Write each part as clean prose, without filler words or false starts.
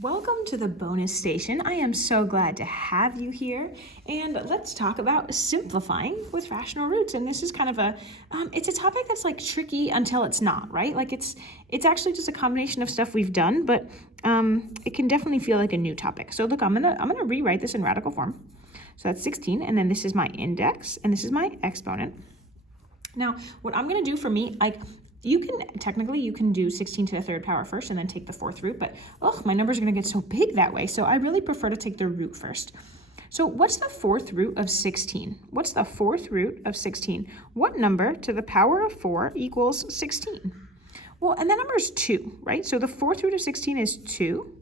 Welcome to the bonus station. I am so glad to have you here, and let's talk about simplifying with rational roots. And this is kind of it's a topic that's like tricky until it's not, right? Like it's actually just a combination of stuff we've done, but it can definitely feel like a new topic. So look, I'm gonna rewrite this in radical form. So that's 16, and then this is my index, and this is my exponent. Now, what I'm gonna do for me, you can do 16 to the third power first and then take the fourth root, but my numbers are gonna get so big that way. So I really prefer to take the root first. So what's the fourth root of 16? What's the fourth root of 16? What number to the power of 4 equals 16? Well, and that number is 2, right? So the fourth root of 16 is 2.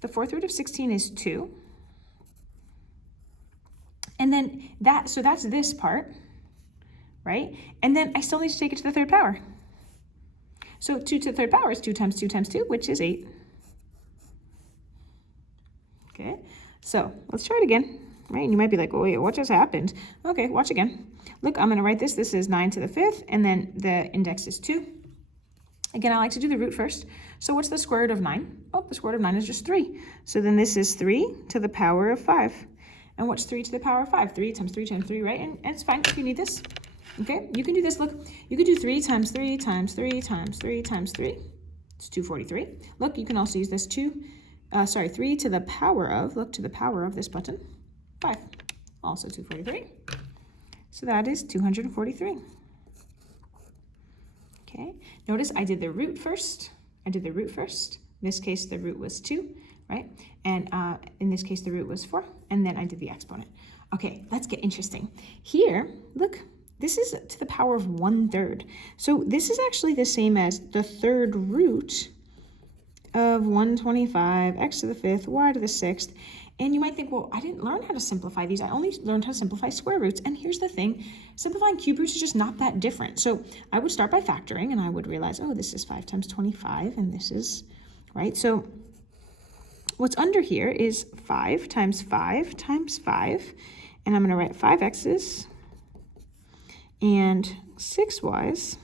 The fourth root of 16 is 2. And then so that's this part, right? And then I still need to take it to the third power. So 2 to the third power is 2 times 2 times 2, which is 8. Okay, so let's try it again, right? And you might be like, oh, wait, what just happened? Okay, watch again. Look, I'm going to write this. This is 9 to the 5th, and then the index is 2. Again, I like to do the root first. So what's the square root of 9? Oh, the square root of 9 is just 3. So then this is 3 to the power of 5. And what's 3 to the power of 5? 3 times 3 times 3, right? And it's fine if you need this. Okay, you can do this. Look, you could do 3 times 3 times 3 times 3 times 3. It's 243. Look, you can also use this 3 to the power of, look, to the power of this button, 5. Also 243. So that is 243. Okay, notice I did the root first. In this case, the root was 2, right? And in this case, the root was 4. And then I did the exponent. Okay, let's get interesting. Here, look. This is to the power of 1/3. So this is actually the same as the third root of 125, x to the 5th, y to the 6th. And you might think, well, I didn't learn how to simplify these. I only learned how to simplify square roots. And here's the thing, simplifying cube roots is just not that different. So I would start by factoring, and I would realize, oh, this is 5 times 25, and this is, right? So what's under here is 5 times 5 times 5. And I'm going to write 5 x's and 6 y's.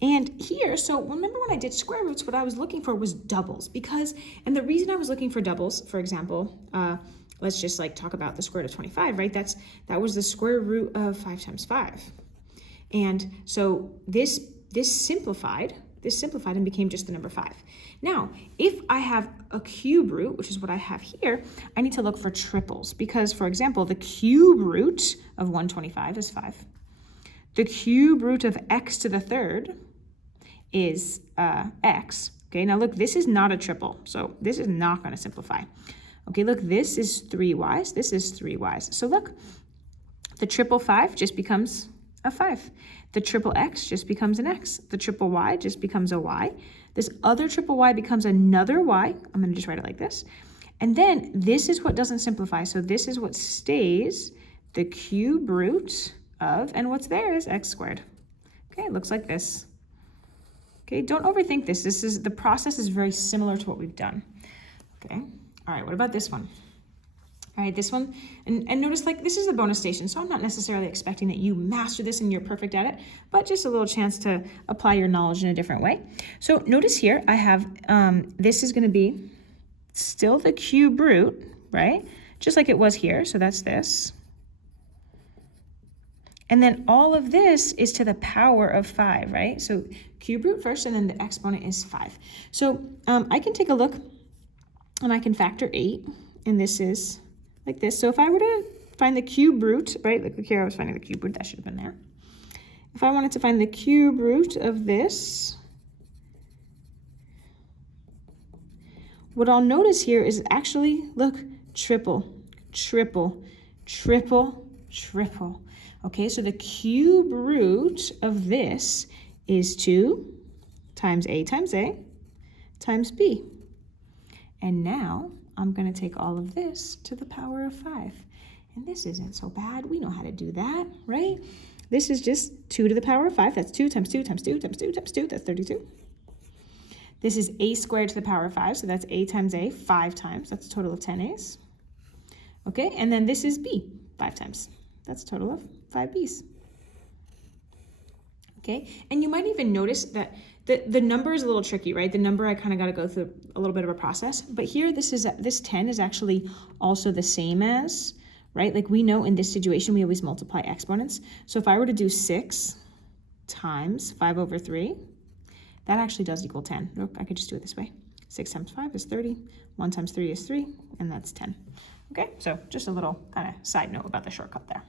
And here, so remember when I did square roots, what I was looking for was doubles, and the reason I was looking for doubles, for example, let's just like talk about the square root of 25, right? That was the square root of 5 times 5. And so this simplified and became just the number 5. Now, if I have a cube root, which is what I have here, I need to look for triples because, for example, the cube root of 125 is 5. The cube root of x to the third is x. Okay, now look, this is not a triple, so this is not going to simplify. Okay, look, this is 3y's, this is 3y's. So look, the triple 5 just becomes a 5. The triple x just becomes an x. The triple y just becomes a y. This other triple y becomes another y. I'm going to just write it like this. And then this is what doesn't simplify, so this is what stays, the cube root of, and what's there is x squared. Okay, it looks like this. Okay, don't overthink this. The process is very similar to what we've done. Okay, all right, what about this one? All right, this one, and notice, like, this is a bonus station, so I'm not necessarily expecting that you master this and you're perfect at it, but just a little chance to apply your knowledge in a different way. So notice here, I have, this is gonna be still the cube root, right? Just like it was here, so that's this. And then all of this is to the power of 5, right? So cube root first, and then the exponent is 5. So I can take a look, and I can factor 8, and this is like this. So if I were to find the cube root, right? Like here I was finding the cube root, that should have been there. If I wanted to find the cube root of this, what I'll notice here is actually, look, triple, triple, triple, triple. Okay, so the cube root of this is 2 times a times b. And now I'm going to take all of this to the power of 5. And this isn't so bad. We know how to do that, right? This is just 2 to the power of 5. That's 2 times 2 times 2 times 2 times 2. That's 32. This is a squared to the power of 5. So that's a times a, 5 times. That's a total of 10 a's. Okay, and then this is b, 5 times. That's a total of 5 b's. Okay, and you might even notice that The number is a little tricky, right? The number, I kind of got to go through a little bit of a process. But here, this 10 is actually also the same as, right? Like we know in this situation, we always multiply exponents. So if I were to do 6 times 5 over 3, that actually does equal 10. Look, I could just do it this way. 6 times 5 is 30. 1 times 3 is 3, and that's 10. Okay, so just a little kind of side note about the shortcut there.